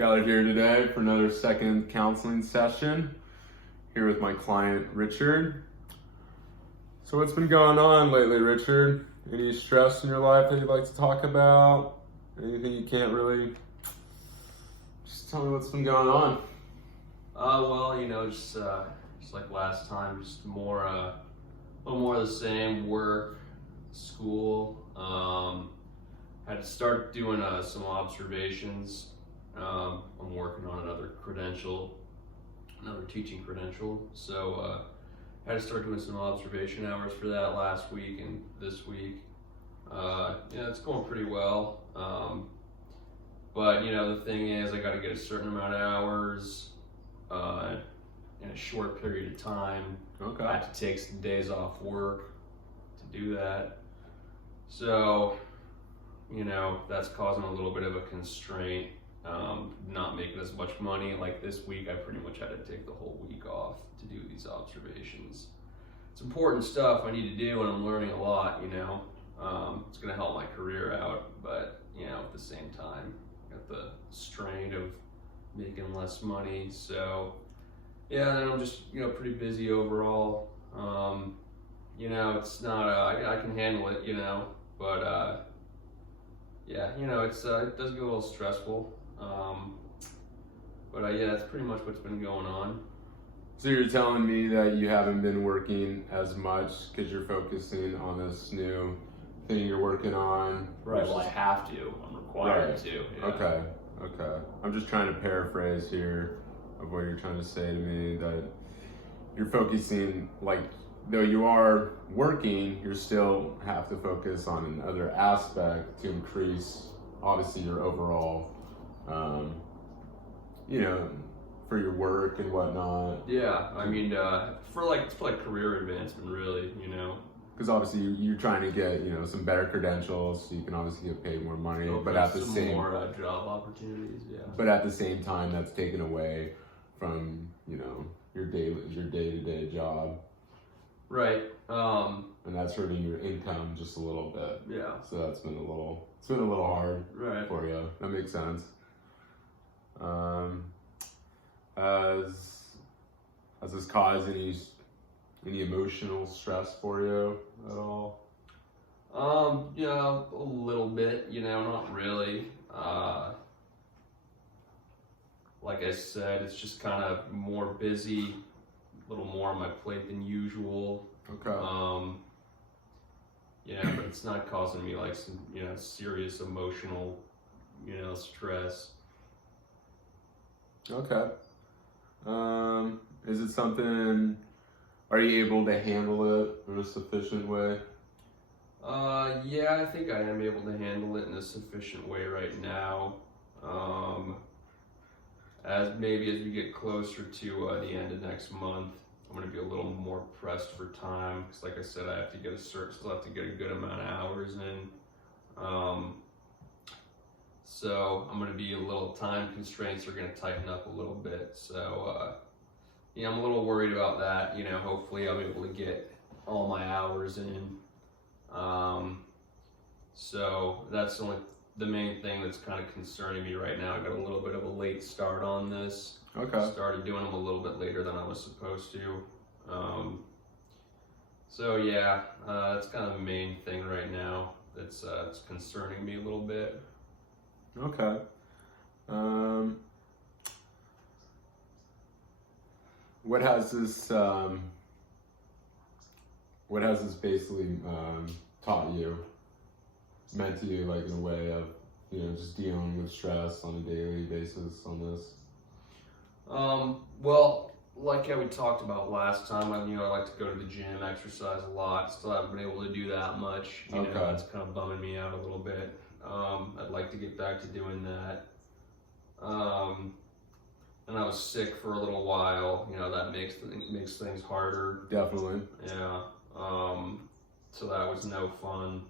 Gathered here today for another second counseling session. Here with my client, Richard. So what's been going on lately, Richard? Any stress in your life that you'd like to talk about? Anything you can't really... Just tell me what's been going on. Just like last time, just more, a little more of the same. Work, school. Had to start doing some observations. I'm working on another teaching credential. So had to start doing some observation hours for that last week and this week. It's going pretty well. But the thing is, I got to get a certain amount of hours in a short period of time. Okay. I have to take some days off work to do that. So, that's causing a little bit of a constraint. Not making as much money. Like this week, I pretty much had to take the whole week off to do these observations. It's important stuff I need to do, and I'm learning a lot. It's going to help my career out, but at the same time, got the strain of making less money. So and I'm just pretty busy overall. It's not I can handle it, but it does get a little stressful. That's pretty much what's been going on. So you're telling me that you haven't been working as much because you're focusing on this new thing you're working on? Right, well, I have to. I'm required to. Yeah. Okay. I'm just trying to paraphrase here of what you're trying to say to me, that you're focusing, like, though you are working, you still have to focus on another aspect to increase, obviously, your overall, for your work and whatnot. Yeah, I mean, for career advancement, really, Because obviously you're trying to get, some better credentials, so you can obviously get paid more money, but at the same more job opportunities, yeah. But at the same time, that's taken away from, your day-to-day job. Right. And that's hurting your income just a little bit. Yeah. So it's been a little hard right. for you. That makes sense. Has this caused any emotional stress for you at all? A little bit, not really. Like I said, it's just kind of more busy, a little more on my plate than usual. Okay. But it's not causing me like some, serious emotional, stress. Okay. Is it something, are you able to handle it in a sufficient way? I think I am able to handle it in a sufficient way right now. As we get closer to the end of next month, I'm going to be a little more pressed for time, because like I said, I have to still have to get a good amount of hours in. So I'm going to be a little, time constraints are going to tighten up a little bit. So, I'm a little worried about that. Hopefully I'll be able to get all my hours in. So that's the main thing that's kind of concerning me right now. I got a little bit of a late start on this. Okay. Started doing them a little bit later than I was supposed to. That's kind of the main thing right now that's it's concerning me a little bit. Okay. What has this basically taught you? Meant to you, like, in a way of, just dealing with stress on a daily basis on this? Well, like we talked about last time, I like to go to the gym, exercise a lot. Still haven't been able to do that much. That's kind of bumming me out a little bit. I'd like to get back to doing that. And I was sick for a little while. That makes things harder. Definitely. Yeah. So that was no fun.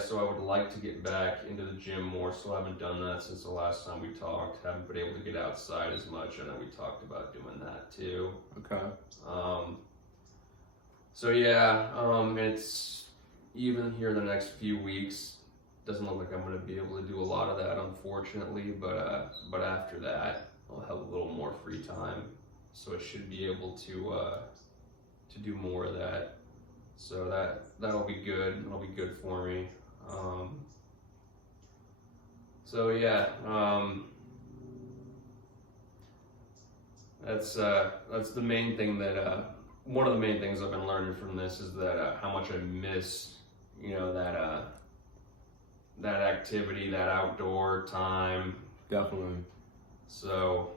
So I would like to get back into the gym more. Still haven't done that since the last time we talked. Haven't been able to get outside as much. I know we talked about doing that too. Okay. It's even here in the next few weeks. doesn't look like I'm going to be able to do a lot of that, unfortunately. But after that, I'll have a little more free time, so I should be able to do more of that. So that'll be good. That'll be good for me. So yeah, that's the main thing that one of the main things I've been learning from this is that how much I miss, that activity, that outdoor time. Definitely. So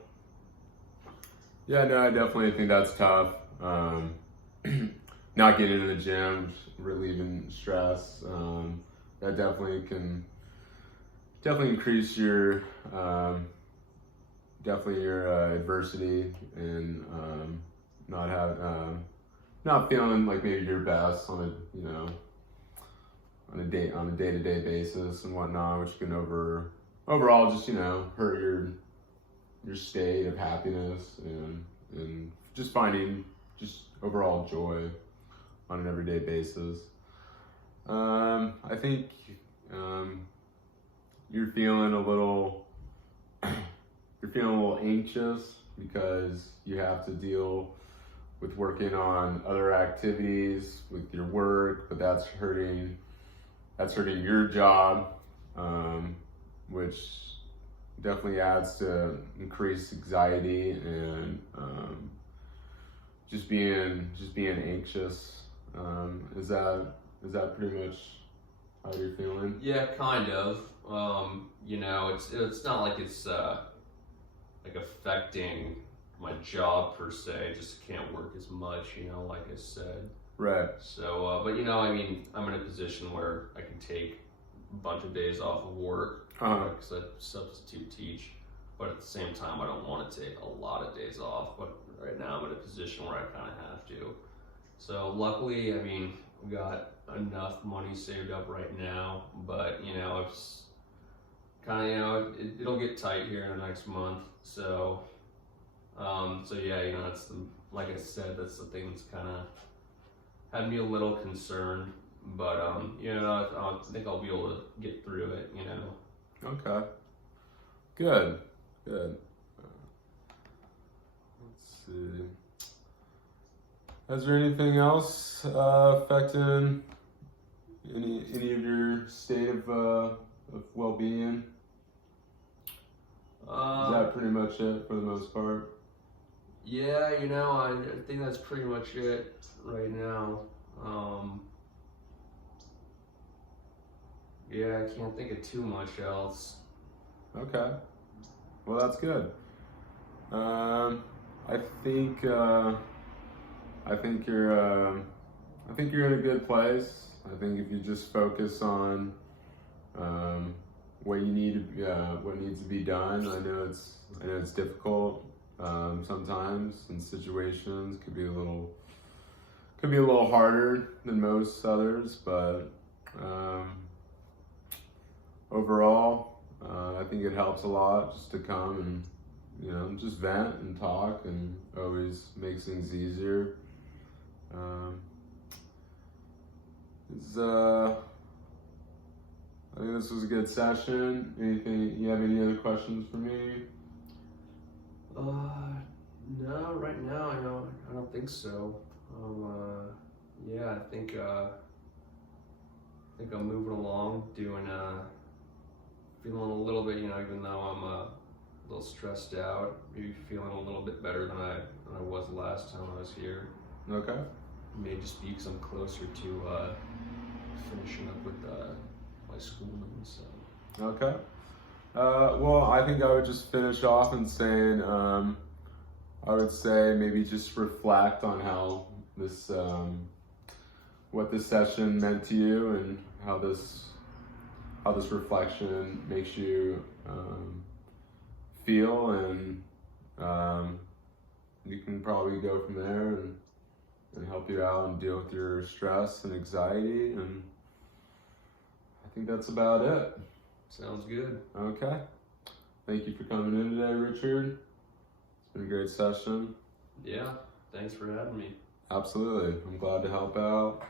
yeah, no, I definitely think that's tough. Not getting into the gym, relieving stress, that definitely can increase your adversity and not feeling like maybe your best on a day-to-day basis and whatnot, which can overall just hurt your state of happiness and just finding just overall joy on an everyday basis. I think you're feeling a little anxious because you have to deal with working on other activities with your work, but that's hurting your job, which definitely adds to increased anxiety and just being anxious. Is that pretty much how you're feeling? yeah, kind of. It's not like it's like affecting my job per se. Just can't work as much, like I said. Right. So, but I'm in a position where I can take a bunch of days off of work because I substitute teach. But at the same time, I don't want to take a lot of days off. But right now, I'm in a position where I kind of have to. So luckily, we got enough money saved up right now. But it's kind of it'll get tight here in the next month. So, yeah, that's like I said, that's the thing that's kind of had me a little concerned. But I think I'll be able to get through it. Okay. Good. Let's see. Is there anything else affecting any of your state of well-being? Is that pretty much it for the most part? Yeah, I think that's pretty much it right now. Yeah, I can't think of too much else. Okay. Well, that's good. I think you're in a good place. I think if you just focus on what needs to be done. I know it's difficult sometimes, and situations could be a little harder than most others, but overall, I think it helps a lot just to come and just vent and talk, and always makes things easier. I think this was a good session. You have any other questions for me? No, right now I don't think so. Yeah, I think I'm moving along, feeling a little bit, even though I'm a little stressed out, maybe feeling a little bit better than I was last time I was here. Okay. May just be because I'm closer to finishing up with my schooling. So. Okay. Well, I think I would just finish off in saying, I would say maybe just reflect on how this, what this session meant to you, and how this reflection makes you feel, and you can probably go from there and help you out and deal with your stress and anxiety, and I think that's about it. Sounds good. Okay. Thank you for coming in today, Richard. It's been a great session. Yeah, thanks for having me. Absolutely. I'm glad to help out.